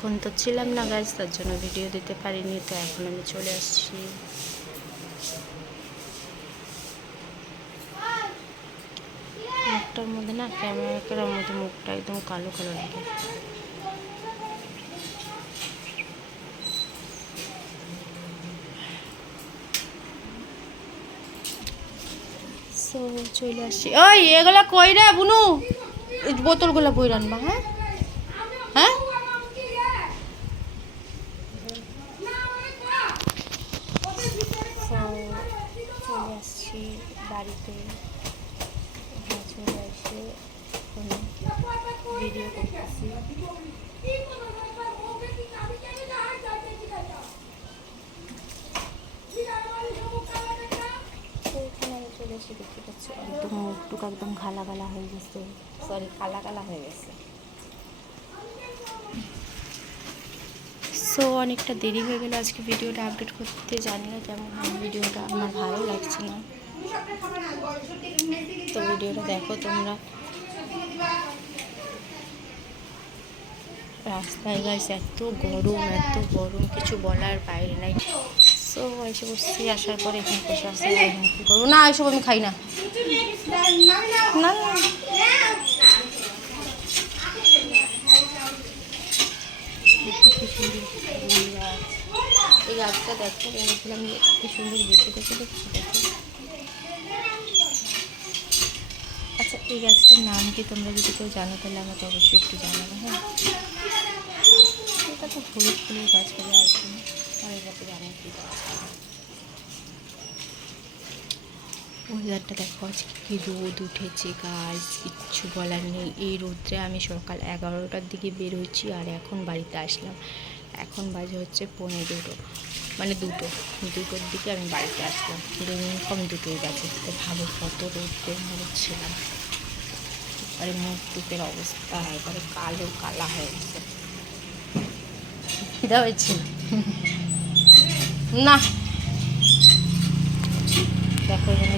এখন তো ছিলাম না গাছ তার জন্য ভিডিও দিতে পারিনি, তো এখন আমি চলে আসছি। মুখটার মধ্যে না ক্যামেরার মধ্যে মুখটা একদম কালো কালো লাগে। চলে আসছি। ওই, এগুলা কই রে বুনু বোতলগুলো বই রানবা হ্যাঁ? হ্যাঁ? So, চলে আসছি বাড়িতে। চলে এসে ভিডিও করতেছি। চলে এসে দেখতে পাচ্ছি একদম মুখটুক একদম ঘালা গালা হয়ে গেছে। সরি কালা কালা হয়ে গেছে। সো অনেকটা দেরি হয়ে গেল আজকে ভিডিওটা আপডেট করতে, জানি না কেমন ভিডিওটা আমার ভালো লাগছে না। তো ভিডিওটা দেখো তোমরা। রাস্তায় গাছ এত গরম এত গরম, কিছু বলার বাইরে নাই। সো এসে বসছি, আসার পরে এখানে বসে আসছি কী করব? না, এসব আমি খাই না না না কি সুন্দর ফুল গাছ। গাছটা দেখো বলেছিলাম কি সুন্দর বেঁচে গেছে দেখছি দেখো। আচ্ছা এই গাছটার নাম কি তোমরা যদি কেউ জানো, তাহলে আমাকে অবশ্যই একটু জানাবে হ্যাঁ? এটা তো হলুদ ফুলের গাছ বলে কি। আর এটাতে জানি কি ওয়েদারটা দেখো, আজকে কি রোদ উঠেছে গাছ কিচ্ছু বলার নেই। এই রোদ্রে আমি সকাল এগারোটার দিকে বেরোচ্ছি আর এখন বাড়িতে আসলাম। এখন বাজে হচ্ছে পৌনে দুটো। মানে দুটো। দুটোর দিকে আমি বাড়িতে আসলাম। ইউনিফর্ম দুটোই বাজে। তো ভাবো কত রোদ্রের মধ্যে ছিলাম। এবারে মুখ টুকের অবস্থা একবারে কালো কালা হয়ে গেছে। না। দেখো এখানে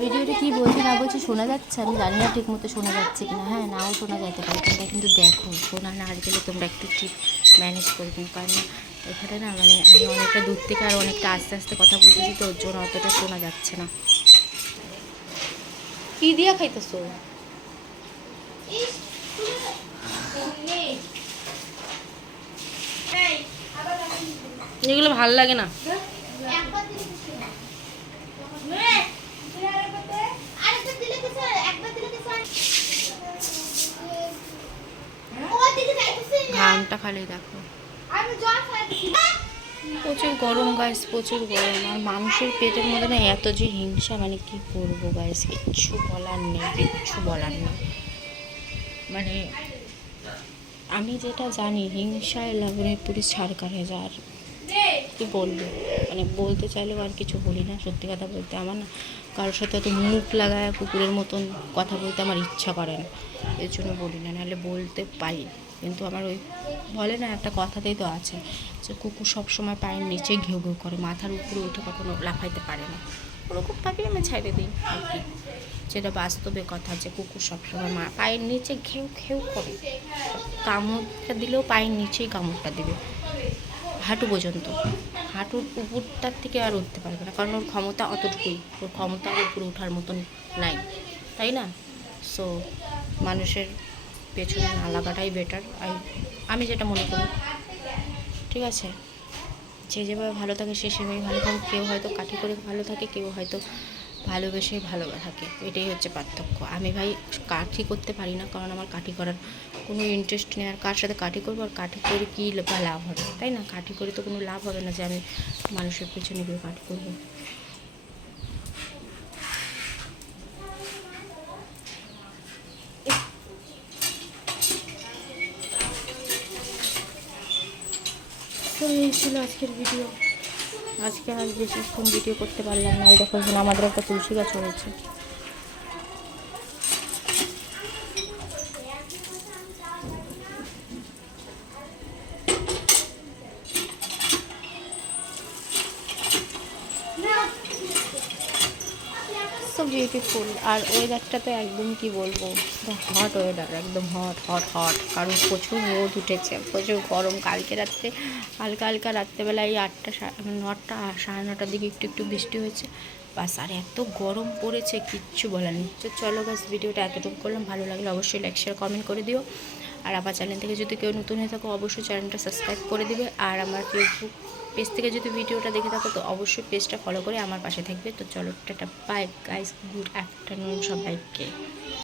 ভিডিওটা কি বলছে না বলছে শোনা যাচ্ছে? আমি জানি না ঠিক মতো শোনা যাচ্ছে কিনা। হ্যাঁ নাও শোনা যাইতে পারে। তোমরা কিন্তু দেখো, শোনা না গেলে তোমরা একটু ঠিক ম্যানেজ করে দিন কারণ এখানে না মানে আমি অনেকটা দূর থেকে আর অনেকটা আস্তে আস্তে কথা বলতেছি তো ওর জন্য অতটা শোনা যাচ্ছে না। কি দিয়া খাইতেছো? এগুলো ভালো লাগে না একবার দিলে কিছু না আরেকবার দিলে কিছু একবার দিলে কিছু ওই দিকে যাইতেছি খালি দেখো। প্রচুর গরম গাছ প্রচুর গরম। আর মানুষের পেটের মধ্যে না এত যে হিংসা মানে কি করব গাছ কিচ্ছু বলার নেই কিচ্ছু বলার নেই। মানে আমি যেটা জানি হিংসায় লাগলে পুরো ছাড় কাটে যার? কি বলব? মানে বলতে চাইলেও আর কিছু বলি না, সত্যি কথা বলতে আমার না কারোর সাথে অত মুখ লাগায় কুকুরের মতন কথা বলতে আমার ইচ্ছা করে না, এর জন্য বলি না, নাহলে বলতে পারি। কিন্তু আমার ওই বলে না, একটা কথাতেই তো আছে যে কুকুর সবসময় পায়ের নিচে ঘেউ ঘেউ করে, মাথার উপরে উঠে কখনো লাফাইতে পারে না। ওরকমভাবেই আমি ছেড়ে দিই আর কি। যেটা বাস্তবে কথা যে কুকুর সবসময় মা পায়ের নিচে ঘেউ ঘেউ করে। কামড়টা দিলেও পায়ের নিচেই কামড়টা দিবে। হাঁটু পর্যন্ত। হাঁটুর উপরটার থেকে আর উঠতে পারবে না, কারণ ওর ক্ষমতা অতটুকুই, ওর ক্ষমতা উপরে ওঠার মতন নাই, তাই না? সো মানুষের পেছনে না লাগাটাই বেটার আমি যেটা মনে করি, ঠিক আছে? যে যেভাবে ভালো থাকে সে সেভাবে ভালো থাকে কেউ হয়তো কাঠি করে ভালো থাকে, কেউ হয়তো ভালোবেসে ভালো থাকে, এটাই হচ্ছে পার্থক্য। আমি ভাই কাঠি করতে পারি না, কারণ আমার কাঠি করার কোনো ইন্টারেস্ট নেই আর কার সাথে কাঠি করব আর কাঠি করে কী বা লাভ হবে? তাই না? কাঠি করে তো কোনো লাভ হবে না যে আমি মানুষের পেছনে গিয়ে কাঠি করব। তো ছিল আজকের ভিডিও আজকে আর বেশিক্ষণ ভিডিও করতে পারলাম না। দেখো আমাদের একটা তুলসী গাছ হয়েছে সো বিউটিফুল আর ওয়েদারটা তো একদম কি বলব? হট ওয়েদার একদম হট হট হট কারণ প্রচুর রোদ উঠেছে, প্রচুর গরম। কালকে রাত্রে, হালকা হালকা রাত্রেবেলায় এই আটটা সা- নটা, সাড়ে নটার দিকে একটু একটু বৃষ্টি হয়েছে। বাস, আর এত গরম পড়েছে, কিচ্ছু বলার নেই। তো চলো গাছ ভিডিওটা এতটুকু করলাম। ভালো লাগলে অবশ্যই লাইক শেয়ার কমেন্ট করে দিও। আর আমার চ্যানেল থেকে যদি কেউ নতুন হয়ে থাকো, অবশ্যই চ্যানেলটা সাবস্ক্রাইব করে দেবে। আর আমার ফেসবুক পেজ থেকে যদি ভিডিওটা দেখে থাকো, তো অবশ্যই পেজটা ফলো করে আমার পাশে থাকবে। তো চলো, tata bye guys good afternoon সবাইকে।